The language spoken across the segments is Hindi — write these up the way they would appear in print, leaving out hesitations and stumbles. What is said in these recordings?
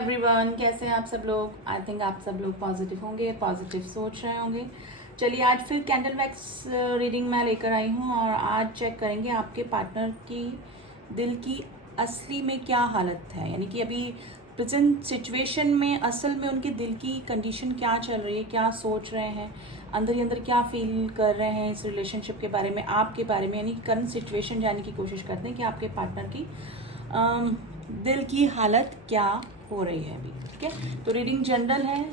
एवरीवन, कैसे हैं आप सब लोग। आई थिंक आप सब लोग पॉजिटिव होंगे, पॉजिटिव सोच रहे होंगे। चलिए आज फिर कैंडल वैक्स रीडिंग मैं लेकर आई हूँ और आज चेक करेंगे आपके पार्टनर की दिल की असली में क्या हालत है, यानी कि अभी प्रेजेंट सिचुएशन में असल में उनके दिल की कंडीशन क्या चल रही है, क्या सोच रहे हैं, अंदर ही अंदर क्या फील कर रहे हैं इस रिलेशनशिप के बारे में, आपके बारे में, यानी करंट सिचुएशन जानने की कोशिश करते हैं कि आपके पार्टनर की दिल की हालत क्या हो रही है अभी। ठीक है, तो रीडिंग जनरल है,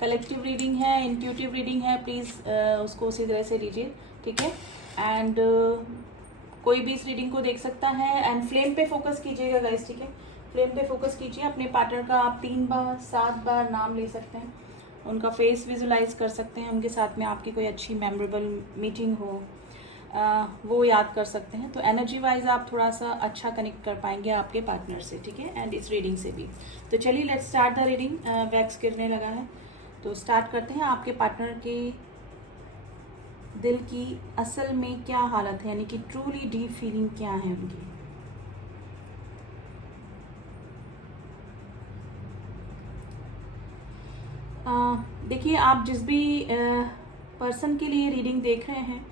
कलेक्टिव रीडिंग है, इंट्यूटिव रीडिंग है, प्लीज़ उसको उसी तरह से लीजिए। ठीक है, एंड कोई भी इस रीडिंग को देख सकता है। एंड फ्लेम पे फोकस कीजिएगा गाइस। ठीक है, फ्लेम पे फोकस कीजिए। अपने पार्टनर का आप 3 बार 7 बार नाम ले सकते हैं, उनका फेस विजुलाइज कर सकते हैं, उनके साथ में आपकी कोई अच्छी मेमोरेबल मीटिंग हो वो याद कर सकते हैं। तो एनर्जी वाइज आप थोड़ा सा अच्छा कनेक्ट कर पाएंगे आपके पार्टनर से। ठीक है, एंड इस रीडिंग से भी। तो चलिए let's start the reading. Wax गिरने लगा है तो स्टार्ट करते हैं। आपके पार्टनर के दिल की असल में क्या हालत है, यानी कि ट्रूली डीप फीलिंग क्या है उनकी। देखिए, आप जिस भी पर्सन के लिए रीडिंग देख रहे हैं,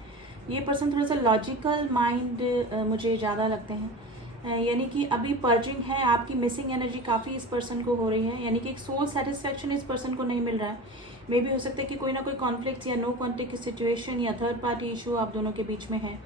ये पर्सन थोड़ा सा लॉजिकल माइंड मुझे ज़्यादा लगते हैं। यानी कि अभी पर्जिंग है, आपकी मिसिंग एनर्जी काफ़ी इस पर्सन को हो रही है, यानी कि एक सोल सेटिस्फैक्शन इस पर्सन को नहीं मिल रहा है। मे भी हो सकता है कि कोई ना कोई कॉन्फ्लिक्ट या नो कॉन्फ्लिक्ट की सिचुएशन या थर्ड पार्टी इशू आप दोनों के बीच में है।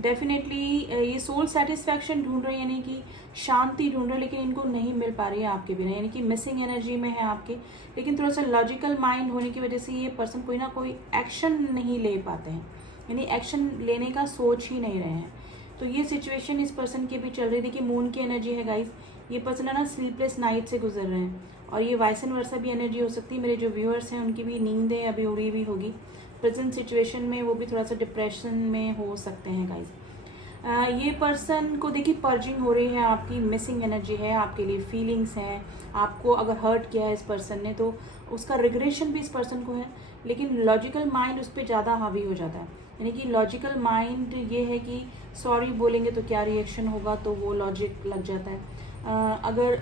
डेफिनेटली ये सोल सेटिस्फैक्शन ढूंढ रहे हैं, यानी कि शांति ढूंढ रहे हैं, लेकिन इनको नहीं मिल पा रही है आपके बिना, यानी कि मिसिंग एनर्जी में है आपके। लेकिन थोड़ा सा लॉजिकल माइंड होने की वजह से ये पर्सन कोई ना कोई एक्शन नहीं ले पाते हैं, यानी एक्शन लेने का सोच ही नहीं रहे हैं। तो ये सिचुएशन इस पर्सन की भी चल रही है। देखिए, मून की एनर्जी है गाइस, ये पर्सन है ना स्लीपलेस नाइट से गुजर रहे हैं, और ये वाइस एंड वर्सा भी एनर्जी हो सकती है। मेरे जो व्यूअर्स हैं उनकी भी नींदें अभी उड़ी हुई होगी प्रेजेंट सिचुएशन में, वो भी थोड़ा सा डिप्रेशन में हो सकते हैं गाइस। ये पर्सन को देखिए पर्जिंग हो रही है, आपकी मिसिंग एनर्जी है, आपके लिए फीलिंग्स हैं। आपको अगर हर्ट किया है इस पर्सन ने तो उसका रिग्रेशन भी इस पर्सन को है, लेकिन लॉजिकल माइंड उस पर ज़्यादा हावी हो जाता है। यानी कि लॉजिकल माइंड ये है कि सॉरी बोलेंगे तो क्या रिएक्शन होगा, तो वो लॉजिक लग जाता है। अगर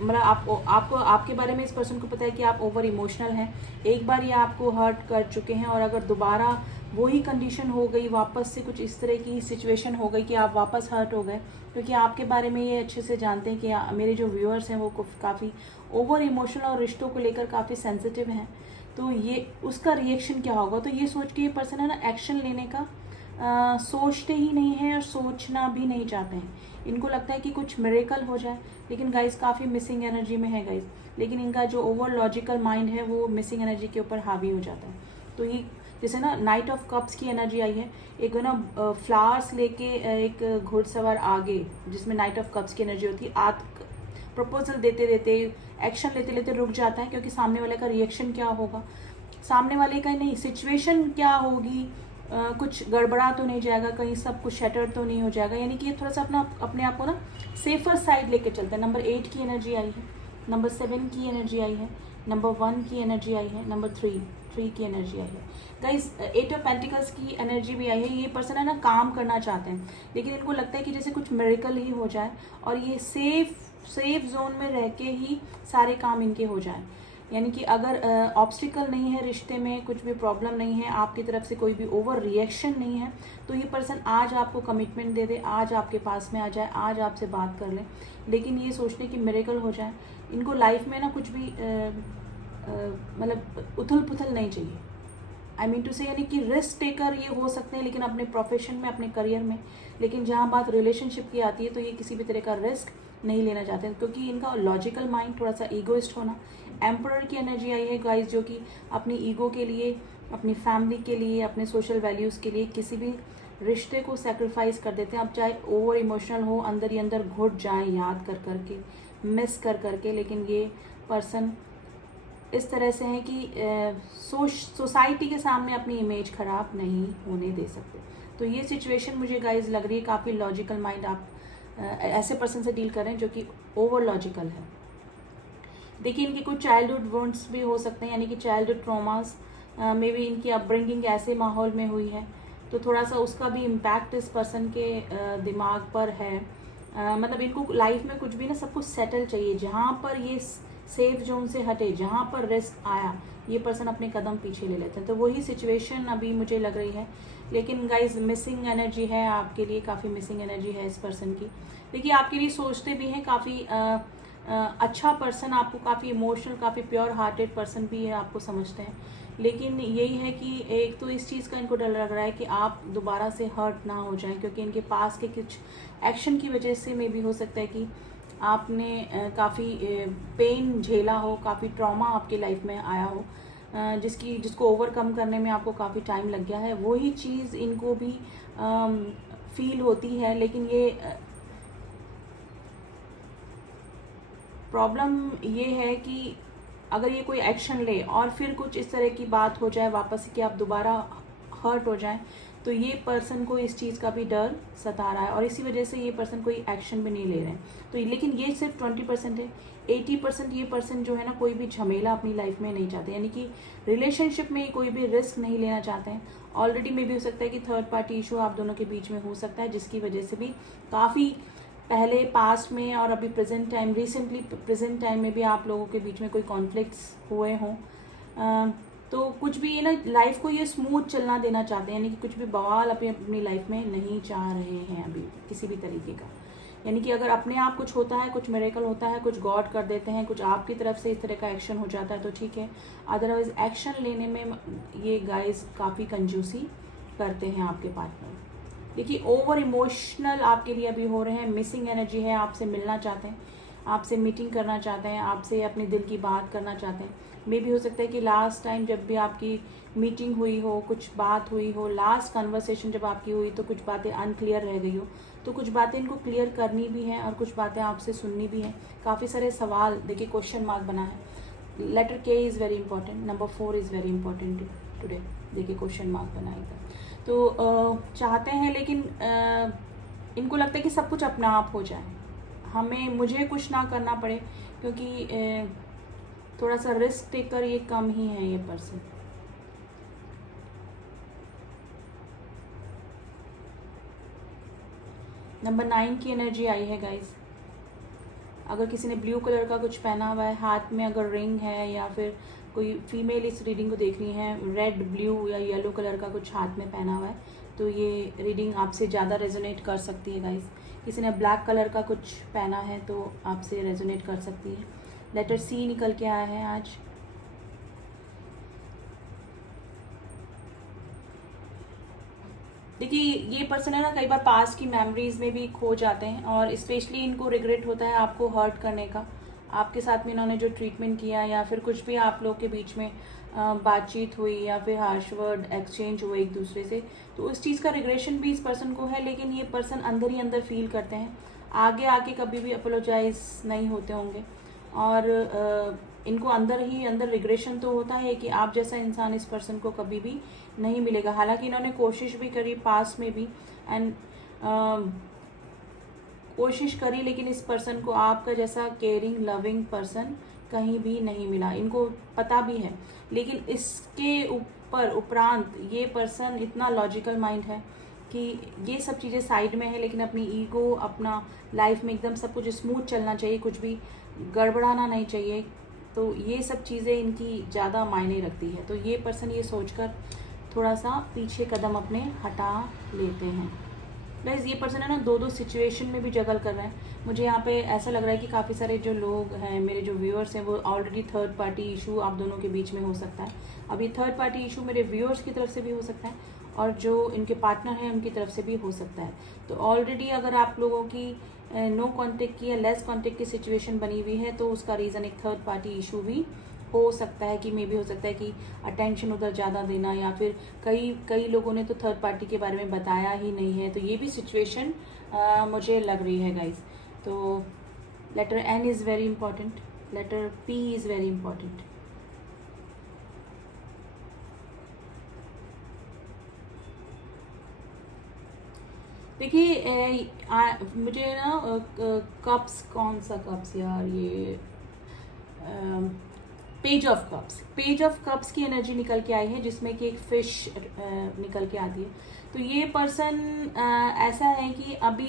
मतलब आपको आपके बारे में इस पर्सन को पता है कि आप ओवर इमोशनल हैं, एक बार ये आपको हर्ट कर चुके हैं, और अगर दोबारा वही कंडीशन हो गई, वापस से कुछ इस तरह की सिचुएशन हो गई कि आप वापस हर्ट हो गए, क्योंकि आपके बारे में ये अच्छे से जानते हैं कि मेरे जो व्यूअर्स हैं वो काफ़ी ओवर इमोशनल और रिश्तों को लेकर काफ़ी सेंसिटिव हैं। तो ये उसका रिएक्शन क्या होगा, तो ये सोच के ये पर्सन है ना एक्शन लेने का सोचते ही नहीं है और सोचना भी नहीं चाहते हैं। इनको लगता है कि कुछ मिरेकल हो जाए, लेकिन गाइस काफ़ी मिसिंग एनर्जी में है गाइस। लेकिन इनका जो ओवर लॉजिकल माइंड है वो मिसिंग एनर्जी के ऊपर हावी हो जाता है। तो ये जैसे ना नाइट ऑफ कप्स की एनर्जी आई है, एक ना फ्लावर्स लेके एक घुड़सवार आगे, जिसमें नाइट ऑफ कप्स की एनर्जी होती है, प्रपोजल देते देते एक्शन लेते लेते रुक जाता है, क्योंकि सामने वाले का रिएक्शन क्या होगा, सामने वाले का नहीं सिचुएशन क्या होगी, कुछ गड़बड़ा तो नहीं जाएगा, कहीं सब कुछ शटर तो नहीं हो जाएगा। यानी कि ये थोड़ा सा अपने आप को ना सेफर साइड लेके चलते हैं। नंबर 8 की एनर्जी आई है, नंबर 7 की एनर्जी आई है, नंबर 1 की एनर्जी आई है, नंबर 3 की एनर्जी आई है गाइस। 8 ऑफ पेंटिकल्स की एनर्जी भी आई है। ये पर्सन है ना काम करना चाहते हैं, लेकिन इनको लगता है कि जैसे कुछ मिरेकल ही हो जाए और ये सेफ जोन में रह के ही सारे काम इनके हो जाए। यानी कि अगर ऑब्स्टिकल नहीं है रिश्ते में, कुछ भी प्रॉब्लम नहीं है, आपकी तरफ से कोई भी ओवर रिएक्शन नहीं है, तो ये पर्सन आज आपको कमिटमेंट दे दे, आज आपके पास में आ जाए, आज आपसे बात कर ले। लेकिन ये सोचते कि मिरेकल हो जाए, इनको लाइफ में ना कुछ भी मतलब उथल पुथल नहीं चाहिए। आई मीन टू से, यानी कि रिस्क टेकर ये हो सकते हैं, लेकिन अपने प्रोफेशन में, अपने करियर में। लेकिन जहाँ बात रिलेशनशिप की आती है तो ये किसी भी तरह का रिस्क नहीं लेना चाहते हैं, क्योंकि इनका लॉजिकल माइंड थोड़ा सा ईगोइस्ट होना। एम्परर की एनर्जी आई है गाइस, जो कि अपनी ईगो के लिए, अपनी फैमिली के लिए, अपने सोशल वैल्यूज़ के लिए किसी भी रिश्ते को सेक्रीफाइस कर देते हैं। अब चाहे ओवर इमोशनल हो, अंदर ही अंदर घुट जाए याद कर करके, मिस कर करके, लेकिन ये पर्सन इस तरह से है कि सोसाइटी के सामने अपनी इमेज खराब नहीं होने दे सकते। तो ये सिचुएशन मुझे गाइज लग रही है काफ़ी लॉजिकल माइंड आप ऐसे पर्सन से डील करें जो कि ओवर लॉजिकल है। देखिए, इनके कुछ चाइल्डहुड वुंड्स भी हो सकते हैं, यानी कि चाइल्डहुड ट्रॉमास, मे बी इनकी अपब्रिंगिंग ऐसे माहौल में हुई है, तो थोड़ा सा उसका भी इम्पैक्ट इस पर्सन के दिमाग पर है। मतलब इनको लाइफ में कुछ भी ना सब कुछ सेटल चाहिए, जहाँ पर ये सेफ जोन से हटे, जहाँ पर रिस्क आया ये पर्सन अपने कदम पीछे ले लेते हैं। तो वही सिचुएशन अभी मुझे लग रही है। लेकिन गाइज मिसिंग एनर्जी है आपके लिए, काफ़ी मिसिंग एनर्जी है इस पर्सन की। देखिए आपके लिए सोचते भी हैं, काफ़ी अच्छा पर्सन, आपको काफ़ी इमोशनल, काफ़ी प्योर हार्टेड पर्सन भी है, आपको समझते हैं। लेकिन यही है कि एक तो इस चीज़ का इनको डर लग रहा है कि आप दोबारा से हर्ट ना हो जाएं, क्योंकि इनके पास के कुछ एक्शन की वजह से मे भी हो सकता है कि आपने काफ़ी पेन झेला हो, काफ़ी ट्रॉमा आपकी लाइफ में आया हो, जिसको ओवरकम करने में आपको काफ़ी टाइम लग गया है। वही चीज़ इनको भी फील होती है। लेकिन ये प्रॉब्लम ये है कि अगर ये कोई एक्शन ले और फिर कुछ इस तरह की बात हो जाए वापस कि आप दोबारा हर्ट हो जाएं, तो ये पर्सन को इस चीज़ का भी डर सता रहा है और इसी वजह से ये पर्सन कोई एक्शन भी नहीं ले रहे हैं। तो लेकिन ये सिर्फ 20% है। 80% ये पर्सन जो है ना, कोई भी झमेला अपनी लाइफ में नहीं चाहते, यानी कि रिलेशनशिप में कोई भी रिस्क नहीं लेना चाहते हैं। ऑलरेडी में भी हो सकता है कि थर्ड पार्टी इशू आप दोनों के बीच में हो सकता है, जिसकी वजह से भी काफ़ी पहले पास्ट में और अभी present time, recently present time में भी आप लोगों के बीच में कोई कॉन्फ्लिक्ट्स हुए हों। तो कुछ भी ये ना लाइफ को ये स्मूथ चलना देना चाहते हैं, यानी कि कुछ भी बवाल अपनी लाइफ में नहीं चाह रहे हैं अभी किसी भी तरीके का। यानी कि अगर अपने आप कुछ होता है, कुछ मिरेकल होता है, कुछ गॉड कर देते हैं, कुछ आपकी तरफ से इस तरह का एक्शन हो जाता है तो ठीक है। अदरवाइज एक्शन लेने में ये गाइस काफ़ी कंजूसी करते हैं आपके पार्टनर। देखिए ओवर इमोशनल आपके लिए अभी हो रहे हैं, मिसिंग एनर्जी है, आपसे मिलना चाहते हैं, आपसे मीटिंग करना चाहते हैं, आपसे अपने दिल की बात करना चाहते हैं। मे भी हो सकता है कि लास्ट टाइम जब भी आपकी मीटिंग हुई हो, कुछ बात हुई हो, लास्ट कन्वर्सेशन जब आपकी हुई तो कुछ बातें अनक्लियर रह गई हो, तो कुछ बातें इनको क्लियर करनी भी है और कुछ बातें आपसे सुननी भी हैं। काफ़ी सारे सवाल, देखिए क्वेश्चन मार्क बना है। लेटर के is very important, number 4 is very important today. देखिए क्वेश्चन मार्क बनाएगा तो चाहते हैं, लेकिन इनको लगता है कि सब कुछ अपना आप हो जाए, मुझे कुछ ना करना पड़े, क्योंकि थोड़ा सा रिस्क टेकर ये कम ही है ये पर्सन। नंबर 9 की एनर्जी आई है गाइस। अगर किसी ने ब्लू कलर का कुछ पहना हुआ है, हाथ में अगर रिंग है, या फिर कोई फीमेल इस रीडिंग को देख रही है, रेड, ब्लू या येलो कलर का कुछ हाथ में पहना हुआ है, तो ये रीडिंग आपसे ज़्यादा रेजोनेट कर सकती है गाइस। किसी ने ब्लैक कलर का कुछ पहना है तो आपसे रेजोनेट कर सकती है। लेटर सी निकल के आया है आज। देखिए ये पर्सन है ना, कई बार पास्ट की मेमोरीज में भी खो जाते हैं और स्पेशली इनको रिग्रेट होता है आपको हर्ट करने का। आपके साथ में इन्होंने जो ट्रीटमेंट किया या फिर कुछ भी आप लोग के बीच में बातचीत हुई या फिर हार्श वर्ड एक्सचेंज हुए एक दूसरे से, तो उस चीज़ का रिग्रेशन भी इस पर्सन को है। लेकिन ये पर्सन अंदर ही अंदर फील करते हैं, आगे आके कभी भी अपोलोजाइज नहीं होते होंगे और इनको अंदर ही अंदर रिग्रेशन तो होता है कि आप जैसा इंसान इस पर्सन को कभी भी नहीं मिलेगा। हालांकि इन्होंने कोशिश भी करी पास में भी एंड कोशिश करी, लेकिन इस पर्सन को आपका जैसा केयरिंग लविंग पर्सन कहीं भी नहीं मिला, इनको पता भी है। लेकिन इसके ऊपर उपरांत ये पर्सन इतना लॉजिकल माइंड है कि ये सब चीज़ें साइड में है, लेकिन अपनी ईगो, अपना लाइफ में एकदम सब कुछ स्मूथ चलना चाहिए, कुछ भी गड़बड़ाना नहीं चाहिए, तो ये सब चीज़ें इनकी ज़्यादा मायने रखती है। तो ये पर्सन ये सोचकर थोड़ा सा पीछे कदम अपने हटा लेते हैं। प्लस ये पर्सन है ना, दो सिचुएशन में भी जगल कर रहे हैं। मुझे यहाँ पे ऐसा लग रहा है कि काफ़ी सारे जो लोग हैं, मेरे जो व्यूअर्स हैं, वो ऑलरेडी थर्ड पार्टी इशू आप दोनों के बीच में हो सकता है। अब ये थर्ड पार्टी इशू मेरे व्यूअर्स की तरफ से भी हो सकता है और जो इनके पार्टनर हैं उनकी तरफ से भी हो सकता है। तो ऑलरेडी अगर आप लोगों की नो कांटेक्ट की या लेस कांटेक्ट की सिचुएशन बनी हुई है, तो उसका रीज़न एक थर्ड पार्टी इशू भी हो सकता है कि मे भी हो सकता है कि अटेंशन उधर ज़्यादा देना, या फिर कई लोगों ने तो थर्ड पार्टी के बारे में बताया ही नहीं है। तो ये भी सिचुएशन मुझे लग रही है गाइस। तो letter N is very important, letter P is very important. देखिए मुझे ना कप्स, कौन सा कप्स यार, ये पेज ऑफ कप्स की एनर्जी निकल के आई है, जिसमें कि एक फिश निकल के आती है। तो ये पर्सन ऐसा है कि अभी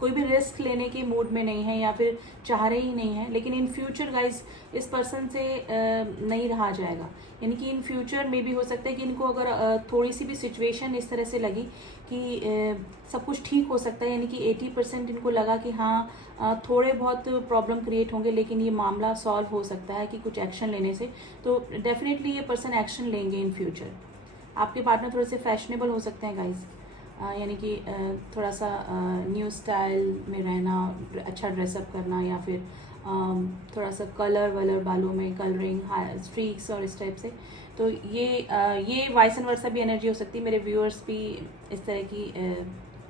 कोई भी रिस्क लेने के मूड में नहीं है या फिर चाह रहे ही नहीं है, लेकिन इन फ्यूचर गाइस इस पर्सन से नहीं रहा जाएगा। यानी कि इन फ्यूचर में भी हो सकता है कि इनको अगर थोड़ी सी भी सिचुएशन इस तरह से लगी कि सब कुछ ठीक हो सकता है, यानी कि 80% इनको लगा कि हाँ थोड़े बहुत प्रॉब्लम क्रिएट होंगे लेकिन ये मामला सॉल्व हो सकता है कि कुछ एक्शन लेने से, तो डेफिनेटली ये पर्सन एक्शन लेंगे इन फ्यूचर। आपके पार्टनर थोड़े से फैशनेबल हो सकते हैं गाइस, यानी कि थोड़ा सा न्यू स्टाइल में रहना, अच्छा ड्रेसअप करना, या फिर थोड़ा सा कलर वलर बालों में कलरिंग, स्ट्रीक्स और इस टाइप से। तो ये वाइस एंड वर्सा भी एनर्जी हो सकती है। मेरे व्यूअर्स भी इस तरह की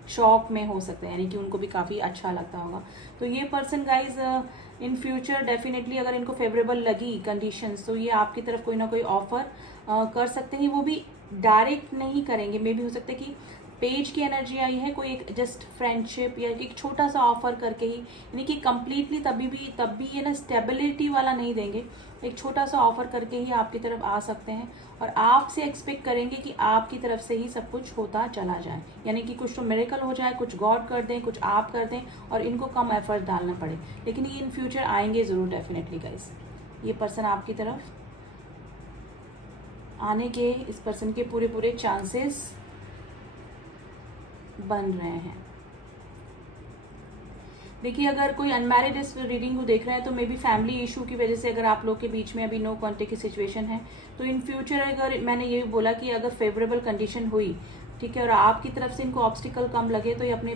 शॉक में हो सकते हैं, यानी कि उनको भी काफ़ी अच्छा लगता होगा। तो ये person guys in future definitely अगर इनको फेवरेबल लगी कंडीशंस तो ये आपकी तरफ कोई ना कोई ऑफर कर सकते हैं। वो भी डायरेक्ट नहीं करेंगे, मे भी हो सकता है कि पेज की एनर्जी आई है, कोई एक जस्ट फ्रेंडशिप या एक छोटा सा ऑफर करके ही, यानी कि कंप्लीटली तब भी ये ना स्टेबिलिटी वाला नहीं देंगे, एक छोटा सा ऑफर करके ही आपकी तरफ आ सकते हैं और आपसे एक्सपेक्ट करेंगे कि आपकी तरफ से ही सब कुछ होता चला जाए, यानी कि कुछ तो मिरेकल हो जाए, कुछ गॉड कर दें, कुछ आप कर दें और इनको कम एफर्ट डालना पड़े, लेकिन ये इन फ्यूचर आएंगे ज़रूर डेफिनेटली गाइस। ये पर्सन आपकी तरफ आने के, इस पर्सन के पूरे चांसेस बन रहे हैं। देखिए अगर कोई अनमैरिड इस रीडिंग को देख रहे हैं तो मे बी फैमिली इशू की वजह से अगर आप लोग के बीच में अभी नो कॉन्टेक्ट की सिचुएशन है, तो इन फ्यूचर अगर मैंने ये बोला कि अगर फेवरेबल कंडीशन हुई, ठीक है, और आपकी तरफ से इनको ऑब्स्टिकल कम लगे तो ये अपने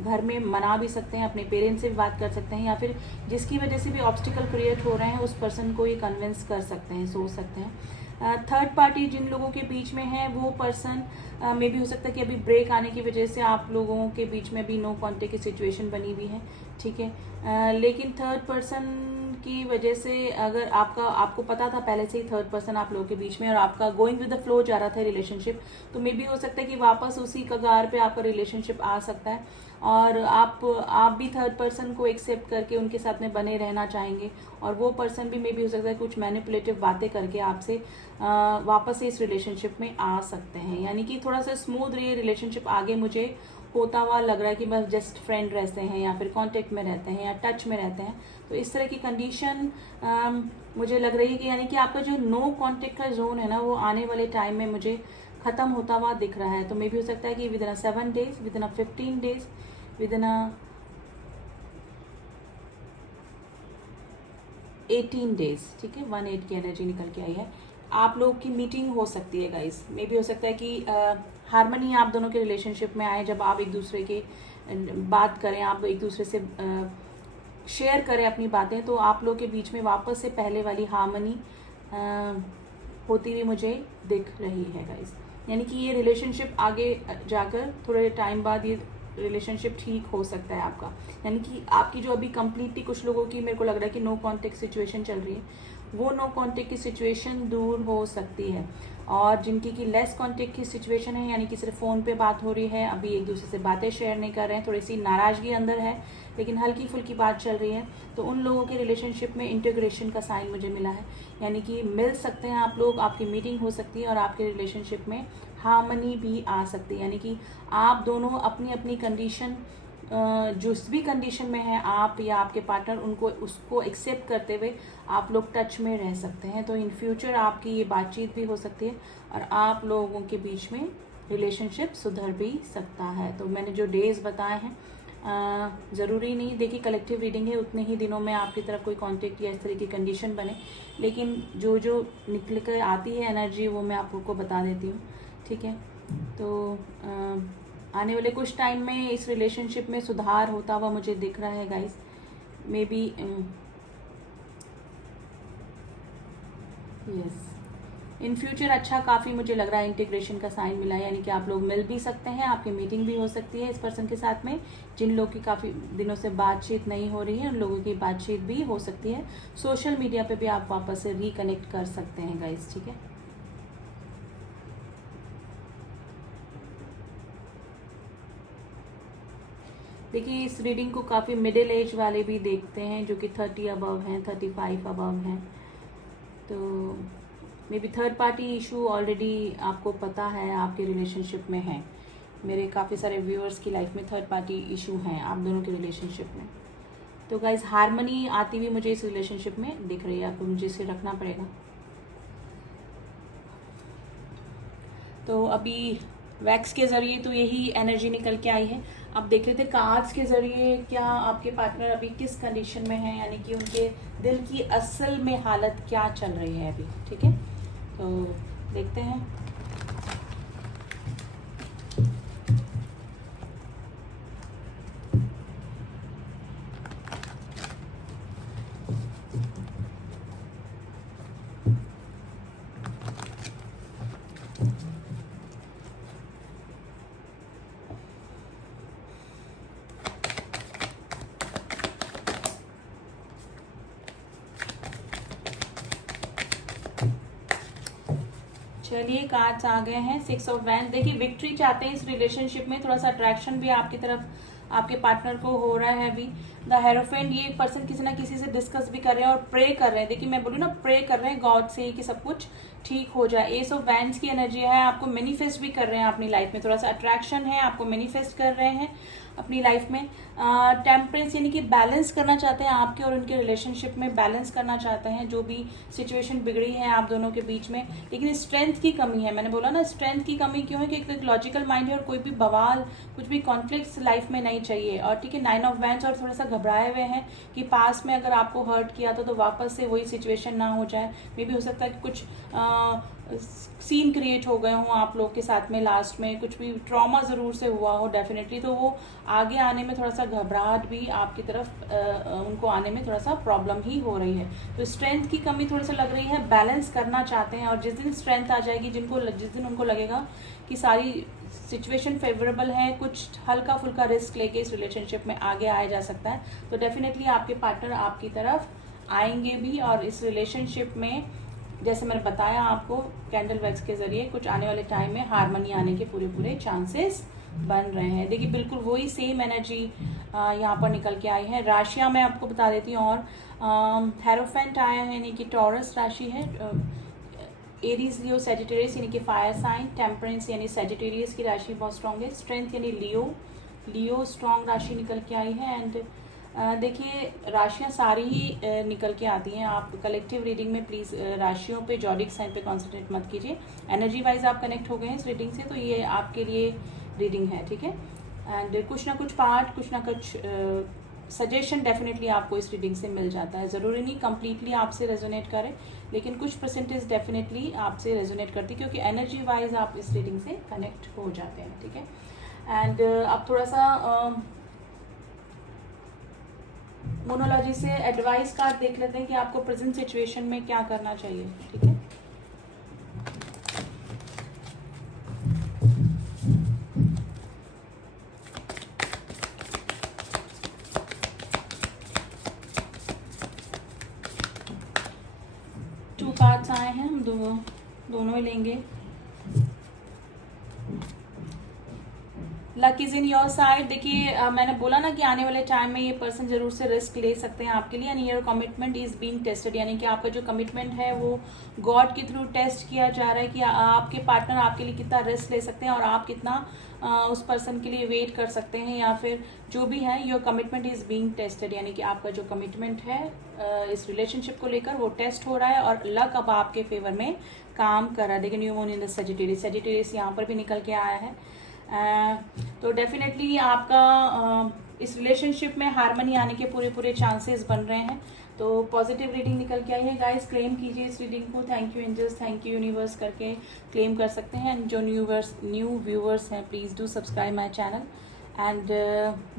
घर में मना भी सकते हैं, अपने पेरेंट्स से भी बात कर सकते हैं, या फिर जिसकी वजह से भी ऑब्स्टिकल क्रिएट हो रहे हैं उस पर्सन को ये कन्विंस कर सकते हैं, सोच सकते हैं। थर्ड पार्टी जिन लोगों के बीच में है वो पर्सन में भी हो सकता है कि अभी ब्रेक आने की वजह से आप लोगों के बीच में भी नो कॉन्टेक्ट की सिचुएशन बनी हुई है, ठीक है। लेकिन थर्ड पर्सन की वजह से अगर आपको पता था पहले से ही थर्ड पर्सन आप लोगों के बीच में और आपका गोइंग विद द फ्लो जा रहा था रिलेशनशिप, तो मे भी हो सकता है कि वापस उसी कगार पे आपका रिलेशनशिप आ सकता है और आप भी थर्ड पर्सन को एक्सेप्ट करके उनके साथ में बने रहना चाहेंगे और वो पर्सन भी मे भी हो सकता है कुछ मैनिपुलेटिव बातें करके आपसे वापस से इस रिलेशनशिप में आ सकते हैं, यानी कि थोड़ा सा स्मूथ ये रिलेशनशिप आगे मुझे होता हुआ लग रहा है कि बस जस्ट फ्रेंड रहते हैं या फिर कांटेक्ट में रहते हैं या टच में रहते हैं। तो इस तरह की कंडीशन मुझे लग रही है कि यानी कि आपका जो नो कांटेक्ट का जोन है ना वो आने वाले टाइम में मुझे ख़त्म होता हुआ दिख रहा है। तो मे भी हो सकता है कि with in 7 days, with in 15 days, with in 18 days, ठीक है, 1/8 की एनर्जी निकल के आई है, आप लोग की मीटिंग हो सकती है गाइस। मे भी हो सकता है कि हारमनी आप दोनों के रिलेशनशिप में आए, जब आप एक दूसरे के बात करें, आप एक दूसरे से शेयर करें अपनी बातें, तो आप लोग के बीच में वापस से पहले वाली हारमनी होती हुई मुझे दिख रही है गाइस। यानी कि ये रिलेशनशिप आगे जाकर थोड़े टाइम बाद ये रिलेशनशिप ठीक हो सकता है आपका, यानी कि आपकी जो अभी कंप्लीटली कुछ लोगों की मेरे को लग रहा है कि नो कांटेक्ट सिचुएशन चल रही है, वो नो कांटेक्ट की सिचुएशन दूर हो सकती है और जिनकी की लेस कांटेक्ट की सिचुएशन है, यानी कि सिर्फ फ़ोन पे बात हो रही है, अभी एक दूसरे से बातें शेयर नहीं कर रहे हैं, थोड़ी सी नाराज़गी अंदर है लेकिन हल्की फुल्की बात चल रही है, तो उन लोगों के रिलेशनशिप में इंटीग्रेशन का साइन मुझे मिला है, यानी कि मिल सकते हैं आप लोग, आपकी मीटिंग हो सकती है और आपके रिलेशनशिप में हार्मनी भी आ सकती है, यानी कि आप दोनों अपनी अपनी कंडीशन जिस भी कंडीशन में है आप या आपके पार्टनर, उनको उसको एक्सेप्ट करते हुए आप लोग टच में रह सकते हैं। तो इन फ्यूचर आपकी ये बातचीत भी हो सकती है और आप लोगों के बीच में रिलेशनशिप सुधर भी सकता है। तो मैंने जो डेज बताए हैं ज़रूरी नहीं, देखिए कलेक्टिव रीडिंग है, उतने ही दिनों में आपकी तरफ कोई कांटेक्ट या इस तरह की कंडीशन बने, लेकिन जो जो निकल कर आती है एनर्जी वो मैं आप लोग को बता देती हूँ, ठीक है। तो आने वाले कुछ टाइम में इस रिलेशनशिप में सुधार होता हुआ मुझे दिख रहा है guys. May be yes, in future अच्छा काफ़ी मुझे लग रहा है इंटीग्रेशन का साइन मिला है, यानी कि आप लोग मिल भी सकते हैं, आपकी मीटिंग भी हो सकती है इस पर्सन के साथ में, जिन लोग की काफ़ी दिनों से बातचीत नहीं हो रही है उन लोगों की बातचीत भी हो सकती है। सोशल मीडिया पे भी आप वापस से रिकनेक्ट कर सकते हैं गाइस, ठीक है। देखिए इस रीडिंग को काफ़ी मिडिल एज वाले भी देखते हैं, जो कि 30 अबव हैं, 35 अबव हैं। तो may be third party issue already आपको पता है आपके रिलेशनशिप में है। मेरे काफ़ी सारे व्यूअर्स की लाइफ में थर्ड पार्टी इशू हैं आप दोनों के रिलेशनशिप में। तो गाइज हारमनी आती हुई मुझे इस रिलेशनशिप में दिख रही है, आपको मुझे इसे रखना पड़ेगा। तो अभी वैक्स के ज़रिए तो यही एनर्जी निकल के आई है। अब देख लेते कार्ड्स के ज़रिए क्या आपके पार्टनर अभी किस कंडीशन में है, यानी कि उनके दिल की असल में हालत क्या चल रही है अभी। ठीक है, तो देखते हैं। चलिए कार्ड्स आ गए हैं। 6 ऑफ वैंड्स। देखिए विक्ट्री चाहते हैं इस रिलेशनशिप में, थोड़ा सा अट्रैक्शन भी आपकी तरफ आपके पार्टनर को हो रहा है अभी। द हेरोफेंट, ये पर्सन किसी ना किसी से डिस्कस भी कर रहे हैं और प्रे कर रहे हैं। देखिए मैं बोलूँ ना, प्रे कर रहे हैं गॉड से कि सब कुछ ठीक हो जाए। एस ऑफ वैंड्स की एनर्जी है, आपको मैनिफेस्ट भी कर रहे हैं अपनी लाइफ में, थोड़ा सा अट्रैक्शन है, आपको मैनिफेस्ट कर रहे हैं अपनी लाइफ में। टेम्परेंस यानी कि बैलेंस करना चाहते हैं, आपके और उनके रिलेशनशिप में बैलेंस करना चाहते हैं जो भी सिचुएशन बिगड़ी है आप दोनों के बीच में। लेकिन स्ट्रेंथ की कमी है, मैंने बोला ना स्ट्रेंथ की कमी क्यों है कि एक लॉजिकल माइंड है और कोई भी बवाल कुछ भी कॉन्फ्लिक्ट्स लाइफ में नहीं चाहिए। और ठीक है, 9 ऑफ वैंड्स, और थोड़ा सा घबराए हुए हैं कि पास में अगर आपको हर्ट किया तो वापस से वही सिचुएशन ना हो जाए। मे भी हो सकता है कि कुछ सीन क्रिएट हो गए हों आप लोग के साथ में, लास्ट में कुछ भी ट्रॉमा ज़रूर से हुआ हो डेफिनेटली। तो वो आगे आने में थोड़ा सा घबराहट भी आपकी तरफ उनको आने में थोड़ा सा प्रॉब्लम ही हो रही है। तो स्ट्रेंथ की कमी थोड़ी सा लग रही है, बैलेंस करना चाहते हैं। और जिस दिन स्ट्रेंथ आ जाएगी, जिस दिन उनको लगेगा कि सारी सिचुएशन फेवरेबल है, कुछ हल्का फुल्का रिस्क लेके इस रिलेशनशिप में आगे आया जा सकता है। तो डेफिनेटली आपके पार्टनर आपकी तरफ आएंगे भी, और इस रिलेशनशिप में जैसे मैंने बताया आपको कैंडल वैक्स के जरिए कुछ आने वाले टाइम में हार्मनी आने के पूरे चांसेस बन रहे हैं। देखिए बिल्कुल वही सेम एनर्जी यहाँ पर निकल के आई है। राशियाँ मैं आपको बता देती हूँ, और हेरोफेंट आया है यानी कि टॉरस राशि है, एरीज लियो सेजिटेरियस यानी कि फायर साइन, टेम्परेंस यानी सेजिटेरियस की राशि बहुत स्ट्रॉन्ग है, स्ट्रेंथ यानी लियो स्ट्रॉन्ग राशि निकल के आई है। एंड देखिए राशियाँ सारी ही निकल के आती हैं। आप कलेक्टिव रीडिंग में प्लीज़ राशियों पे जॉडिक साइन पे कॉन्सेंट्रेट मत कीजिए। एनर्जी वाइज आप कनेक्ट हो गए हैं इस रीडिंग से, तो ये आपके लिए रीडिंग है। ठीक है, एंड कुछ ना कुछ पार्ट, कुछ ना कुछ सजेशन डेफिनेटली आपको इस रीडिंग से मिल जाता है। ज़रूरी नहीं कंप्लीटली आपसे रेजोनेट करे, लेकिन कुछ परसेंटेज डेफिनेटली आपसे रेजोनेट करती है, क्योंकि एनर्जी वाइज आप इस रीडिंग से कनेक्ट हो जाते हैं। ठीक है, एंड आप थोड़ा सा मोनोलॉजी से एडवाइस कार्ड देख लेते हैं कि आपको प्रेजेंट सिचुएशन में क्या करना चाहिए। ठीक है, टू कार्ड्स आए हैं, हम दोनों ही लेंगे। Luck is in your side. देखिए मैंने बोला ना कि आने वाले टाइम में ये पर्सन जरूर से रिस्क ले सकते हैं आपके लिए, and your commitment is being tested, यानी कि आपका जो कमिटमेंट है वो गॉड के थ्रू टेस्ट किया जा रहा है कि आपके पार्टनर आपके लिए कितना रिस्क ले सकते हैं और आप कितना उस पर्सन के लिए वेट कर सकते हैं, या फिर जो भी है your commitment is being tested, यानी कि आपका जो कमिटमेंट है इस रिलेशनशिप को लेकर वो टेस्ट हो रहा है, और लक अब आपके फेवर में काम कर रहा है। देखिए new moon in the Sagittarius यहाँ पर भी निकल के आया है। तो डेफिनेटली आपका इस रिलेशनशिप में हार्मनी आने के पूरे चांसेस बन रहे हैं। तो पॉजिटिव रीडिंग निकल के आई है। गाइस क्लेम कीजिए इस रीडिंग को, thank you angels, thank you universe करके क्लेम कर सकते हैं। एंड जो न्यू व्यूवर्स हैं please do subscribe my channel, and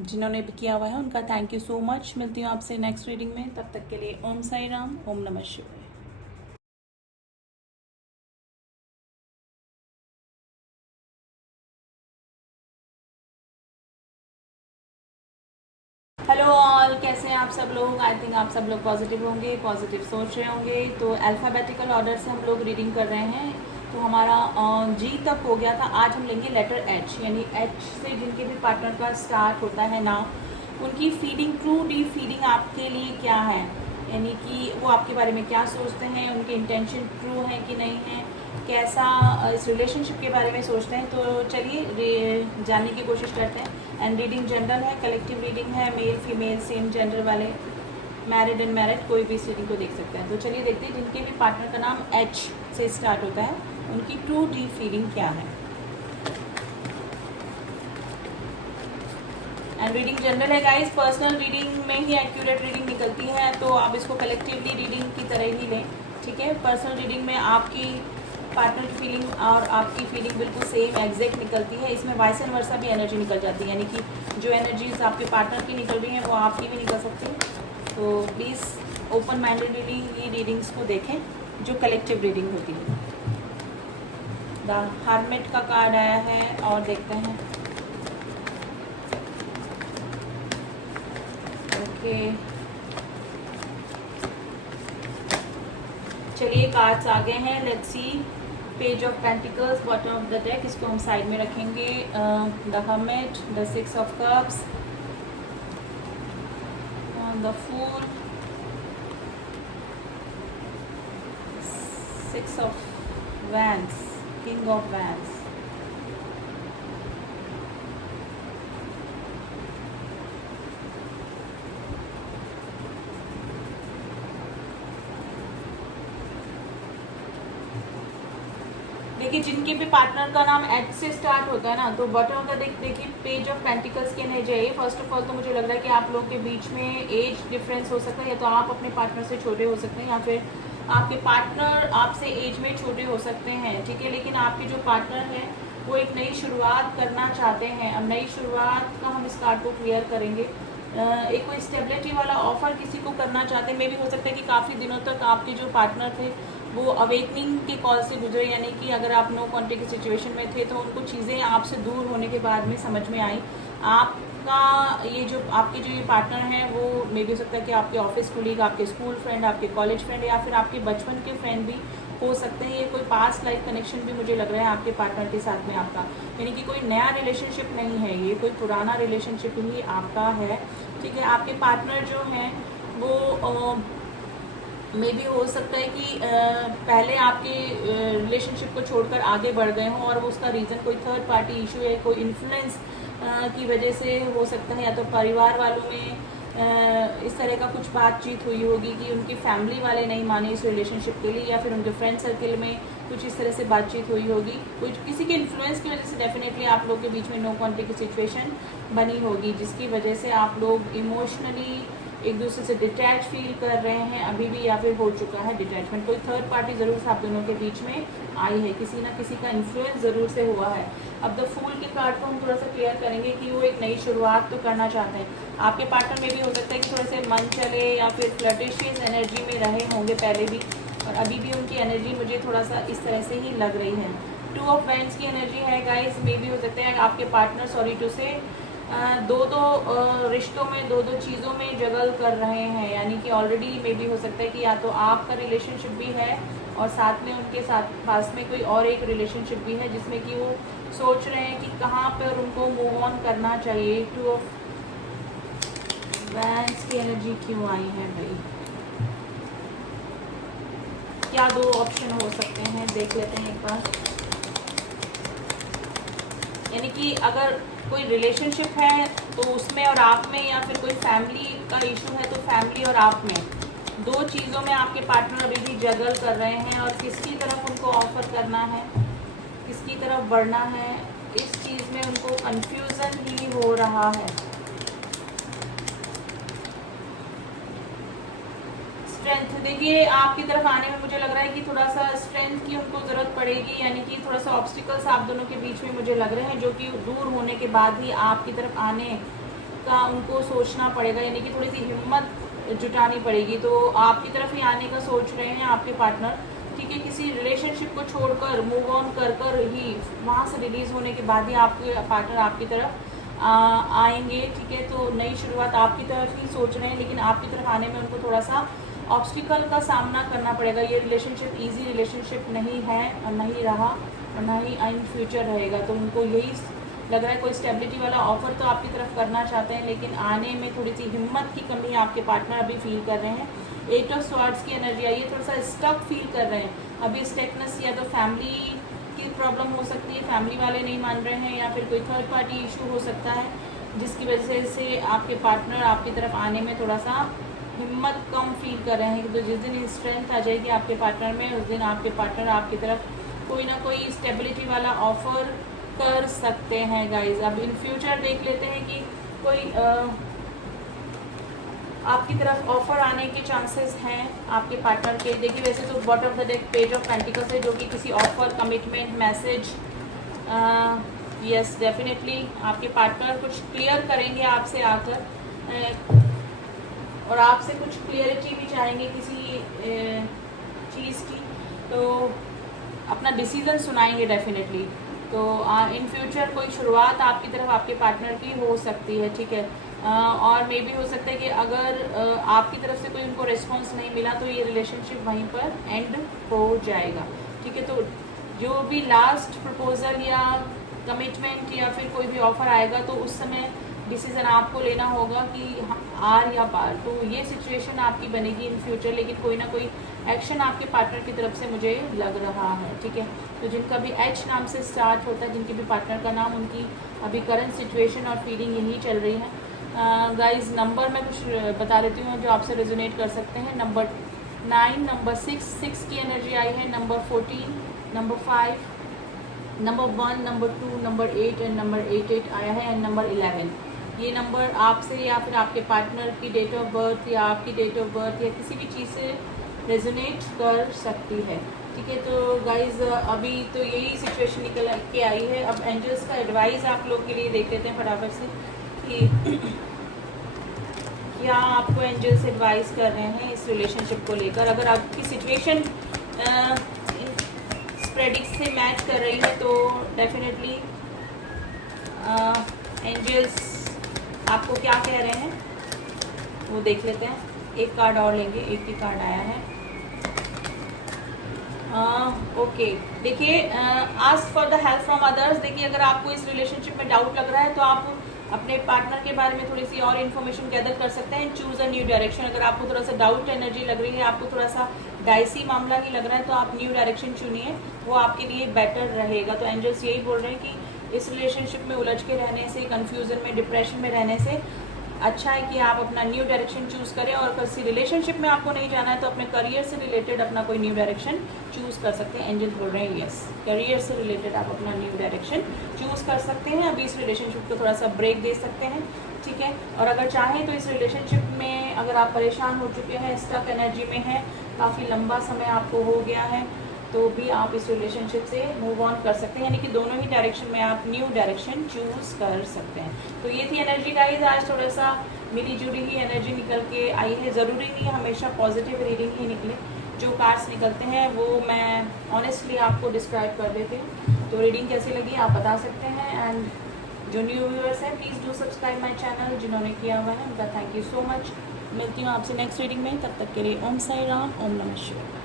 जिन्होंने भी किया हुआ है उनका थैंक यू सो मच। मिलती हूँ आपसे नेक्स्ट रीडिंग में, तब तक के लिए ओम साई राम, ओम नमः शिवाय। हेलो ऑल, कैसे हैं आप सब लोग? आई थिंक आप सब लोग पॉजिटिव होंगे, पॉजिटिव सोच रहे होंगे। तो अल्फ़ाबेटिकल ऑर्डर से हम लोग रीडिंग कर रहे हैं। तो हमारा जी तक हो गया था, आज हम लेंगे लेटर एच, यानी एच से जिनके भी पार्टनर का स्टार्ट होता है नाम, उनकी फीलिंग, ट्रू डीप फीलिंग आपके लिए क्या है। यानी कि वो आपके बारे में क्या सोचते हैं, उनके इंटेंशन ट्रू हैं कि नहीं हैं, कैसा इस रिलेशनशिप के बारे में सोचते हैं। तो चलिए जानने की कोशिश करते हैं। एंड रीडिंग जनरल है, कलेक्टिव रीडिंग है, मेल फीमेल सेम जेंडर वाले, मैरिड एंड मैरिड, कोई भी इस रीडिंग को देख सकते हैं। तो चलिए देखते हैं जिनके भी पार्टनर का नाम एच से स्टार्ट होता है उनकी ट्रू डीप फीलिंग क्या है। एंड रीडिंग जनरल है गाइस, पर्सनल रीडिंग में ही एक्यूरेट रीडिंग निकलती है, तो आप इसको कलेक्टिवली रीडिंग की तरह ही लें, ठीक है। पर्सनल रीडिंग में आपकी पार्टनर की फीलिंग और आपकी फीलिंग बिल्कुल सेम एग्जैक्ट निकलती है। इसमें वाइस एंड वर्सा भी एनर्जी निकल जाती है, यानी कि जो एनर्जीज आपके पार्टनर की निकल रही हैं वो आपकी भी निकल सकती है। तो please open mindedly he readings को देखें जो कलेक्टिव रीडिंग होती है। द हर्मिट का कार्ड आया है और देखते हैं। चलिए कार्ड्स आ गए हैं, let's see. Page of pentacles bottom of the deck, इसको हम साइड में रखेंगे। The hermit, the 6 of cups, the fool, 6 of wands, king of wands. देखिए जिनके भी पार्टनर का नाम एच से स्टार्ट होता है ना, तो बॉटम ऑफ द डेक देखिए पेज ऑफ पेंटिकल्स की एनर्जी है। फर्स्ट ऑफ ऑल तो मुझे लग रहा है कि आप लोगों के बीच में एज डिफरेंस हो सकता है, या तो आप अपने पार्टनर से छोटे हो सकते हैं या फिर आपके पार्टनर आपसे एज में छोटे हो सकते हैं, ठीक है। लेकिन आपके जो पार्टनर हैं वो एक नई शुरुआत करना चाहते हैं। अब नई शुरुआत का हम इस कार्ड को क्लियर करेंगे। एक कोई स्टेबिलिटी वाला ऑफर किसी को करना चाहते हैं। मे भी हो सकता है कि काफ़ी दिनों तक आपके जो पार्टनर थे वो अवेकनिंग के कॉल से गुजरे, यानी कि अगर आप नो कॉन्टेक्ट की सिचुएशन में थे तो उनको चीज़ें आपसे दूर होने के बाद में समझ में आई। आपका ये जो आपके जो ये पार्टनर हैं वो मे भी हो सकता है कि आपके ऑफिस कोलीग, आपके स्कूल फ्रेंड, आपके कॉलेज फ्रेंड या फिर आपके बचपन के फ्रेंड भी हो सकते हैं। ये कोई पास्ट लाइफ कनेक्शन भी मुझे लग रहा है आपके पार्टनर के साथ में आपका, यानी कि कोई नया रिलेशनशिप नहीं है, ये कोई पुराना रिलेशनशिप ही आपका है, ठीक है। आपके पार्टनर जो हैं वो मे भी हो सकता है कि पहले आपके रिलेशनशिप को छोड़कर आगे बढ़ गए हों और वो उसका रीज़न कोई थर्ड पार्टी इशू है, कोई इन्फ्लुएंस की वजह से हो सकता है, या तो परिवार वालों में इस तरह का कुछ बातचीत हुई होगी कि उनकी फैमिली वाले नहीं माने इस रिलेशनशिप के लिए, या फिर उनके फ्रेंड सर्कल में कुछ इस तरह से बातचीत हुई होगी। कुछ किसी के इन्फ्लुएंस की वजह से डेफिनेटली आप लोग के बीच में नो कॉन्टेक्ट की सिचुएशन बनी होगी, जिसकी वजह से आप लोग इमोशनली एक दूसरे से डिटैच फील कर रहे हैं अभी भी, या फिर हो चुका है डिटैचमेंट। कोई थर्ड पार्टी ज़रूर से आप दोनों के बीच में आई है, किसी ना किसी का इन्फ्लुएंस ज़रूर से हुआ है। अब द फूल के कार्ड को हम थोड़ा सा क्लियर करेंगे कि वो एक नई शुरुआत तो करना चाहते हैं। आपके पार्टनर में भी हो सकता है कि थोड़े से मन चले या फिर फ्लर्टिशियस एनर्जी में रहे होंगे पहले भी, और अभी भी उनकी एनर्जी मुझे थोड़ा सा इस तरह से ही लग रही है। 2 ऑफ वैंड्स की एनर्जी है गाइस, मे भी हो सकता है आपके पार्टनर सॉरी टू से दो रिश्तों में दो चीज़ों में जगल कर रहे हैं, यानी कि ऑलरेडी मे भी हो सकता है कि या तो आपका रिलेशनशिप भी है और साथ में उनके साथ पास में कोई और एक रिलेशनशिप भी है, जिसमें कि वो सोच रहे हैं कि कहाँ पर उनको मूव ऑन करना चाहिए। 2 ऑफ वैंड्स की एनर्जी क्यों आई है भाई? क्या 2 ऑप्शन हो सकते हैं, देख लेते हैं एक बार। यानी कि अगर कोई रिलेशनशिप है तो उसमें और आप में, या फिर कोई फैमिली का इशू है तो फैमिली और आप में, 2 चीज़ों में आपके पार्टनर अभी भी जगल कर रहे हैं, और किसकी तरफ उनको ऑफर करना है, किसकी तरफ बढ़ना है, इस चीज़ में उनको कंफ्यूजन ही हो रहा है। स्ट्रेंथ देखिए आपकी तरफ आने में मुझे लग रहा है कि थोड़ा सा स्ट्रेंथ की उनको ज़रूरत पड़ेगी, यानी कि थोड़ा सा ऑब्स्टिकल्स आप दोनों के बीच में मुझे लग रहे हैं, जो कि दूर होने के बाद ही आपकी तरफ आने का उनको सोचना पड़ेगा, यानी कि थोड़ी सी हिम्मत जुटानी पड़ेगी। तो आपकी तरफ ही आने का सोच रहे हैं आपके पार्टनर, ठीक है। किसी रिलेशनशिप को छोड़कर मूव ऑन कर ही वहाँ से रिलीज़ होने के बाद ही आपके पार्टनर आपकी तरफ आएंगे, ठीक है। तो नई शुरुआत आपकी तरफ ही सोच रहे हैं, लेकिन आपकी तरफ आने में उनको थोड़ा सा ऑब्स्टिकल का सामना करना पड़ेगा। ये रिलेशनशिप इजी रिलेशनशिप नहीं है और नहीं रहा और ना ही इन फ्यूचर रहेगा, तो उनको यही लग रहा है कोई स्टेबिलिटी वाला ऑफर तो आपकी तरफ करना चाहते हैं, लेकिन आने में थोड़ी सी हिम्मत की कमी आपके पार्टनर अभी फील कर रहे हैं। 8 ऑफ स्वॉर्ड्स की एनर्जी आई है, थोड़ा सा स्टक फील कर रहे हैं अभी। स्टकनेस या तो फैमिली की प्रॉब्लम हो सकती है, फैमिली वाले नहीं मान रहे हैं, या फिर कोई थर्ड पार्टी इशू हो सकता है जिसकी वजह से आपके पार्टनर आपकी तरफ आने में थोड़ा सा हिम्मत कम फील कर रहे हैं। तो जिस दिन स्ट्रेंथ आ जाएगी आपके पार्टनर में, उस दिन आपके पार्टनर आपकी तरफ कोई ना कोई स्टेबिलिटी वाला ऑफर कर सकते हैं गाइज। अब इन फ्यूचर देख लेते हैं कि कोई आपकी तरफ ऑफर आने के चांसेस हैं आपके पार्टनर के। देखिए वैसे तो bottom of the deck page of pentacles है, जो कि किसी offer, commitment, message, yes definitely आपके पार्टनर कुछ क्लियर करेंगे आपसे आकर, और आपसे कुछ क्लियरिटी भी चाहेंगे किसी चीज़ की, तो अपना डिसीजन सुनाएंगे डेफिनेटली। तो इन फ्यूचर कोई शुरुआत आपकी तरफ आपके पार्टनर की हो सकती है, ठीक है। और मे भी हो सकता है कि अगर आपकी तरफ से कोई उनको रिस्पॉन्स नहीं मिला तो ये रिलेशनशिप वहीं पर एंड हो जाएगा, ठीक है। तो जो भी लास्ट प्रपोजल या कमिटमेंट या फिर कोई भी ऑफर आएगा तो उस समय डिसीज़न आपको लेना होगा कि आर या पार। तो ये सिचुएशन आपकी बनेगी इन फ्यूचर, लेकिन कोई ना कोई एक्शन आपके पार्टनर की तरफ से मुझे लग रहा है, ठीक है। तो जिनका भी एच नाम से स्टार्ट होता है, जिनके भी पार्टनर का नाम, उनकी अभी करंट सिचुएशन और फीलिंग यही चल रही है। गाइज नंबर मैं कुछ बता देती हूँ जो आपसे रेजोनेट कर सकते हैं। नंबर 9, नंबर 6 की एनर्जी आई है, number 14, number 5, number 1, number 2, number 8 and number 88 आया है, एंड नंबर 11। ये नंबर आपसे या फिर आपके पार्टनर की डेट ऑफ बर्थ या आपकी डेट ऑफ बर्थ या किसी भी चीज़ से रेजोनेट कर सकती है, ठीक है। तो गाइज अभी तो यही सिचुएशन निकल के आई है। अब एंजल्स का एडवाइस आप लोग के लिए देख लेते हैं फटाफट से कि क्या आपको एंजल्स एडवाइस कर रहे हैं इस रिलेशनशिप को लेकर। अगर आपकी सिचुएशन प्रेडिक्ट से मैच कर रही है तो डेफिनेटली एंजल्स आपको क्या कह रहे हैं वो देख लेते हैं। एक कार्ड और लेंगे, एक ही कार्ड आया है। ओके, देखिए ask for the help from others. देखिए अगर आपको इस रिलेशनशिप में डाउट लग रहा है तो आप अपने पार्टनर के बारे में थोड़ी सी और इन्फॉर्मेशन गैदर कर सकते हैं। Choose a new direction. अगर आपको थोड़ा सा डाउट एनर्जी लग रही है, आपको थोड़ा सा डाइसी मामला ही लग रहा है, तो आप न्यू डायरेक्शन चुनिए, वो आपके लिए बेटर रहेगा। तो एंजल्स यही बोल रहे हैं कि इस रिलेशनशिप में उलझ के रहने से, कन्फ्यूजन में, डिप्रेशन में रहने से अच्छा है कि आप अपना न्यू डायरेक्शन चूज़ करें। और किसी रिलेशनशिप में आपको नहीं जाना है तो अपने करियर से रिलेटेड अपना कोई न्यू डायरेक्शन चूज़ कर सकते हैं। एंजल बोल रहे हैं यस, करियर से रिलेटेड आप अपना न्यू डायरेक्शन चूज़ कर सकते हैं। अभी इस रिलेशनशिप को थोड़ा सा ब्रेक दे सकते हैं, ठीक है। और अगर चाहें तो इस रिलेशनशिप में अगर आप परेशान हो चुके हैं, स्टक एनर्जी में हैं, काफ़ी लंबा समय आपको हो गया है, तो भी आप इस रिलेशनशिप से मूव ऑन कर सकते हैं। यानी कि दोनों ही डायरेक्शन में आप न्यू डायरेक्शन चूज़ कर सकते हैं। तो ये थी एनर्जी गाइज। आज थोड़ा सा मिली जुली ही एनर्जी निकल के आई है। ज़रूरी नहीं है हमेशा पॉजिटिव रीडिंग ही निकले, जो कार्ड्स निकलते हैं वो मैं ऑनेस्टली आपको डिस्क्राइब कर देती हूँ। तो रीडिंग कैसी लगी आप बता सकते हैं। एंड जो न्यू व्यूअर्स हैं please do subscribe my channel, जिन्होंने किया हुआ है उनका थैंक यू सो मच। मिलती हूँ आपसे नेक्स्ट रीडिंग में, तब तक के लिए ओम साई राम, ओम नमः शिवाय।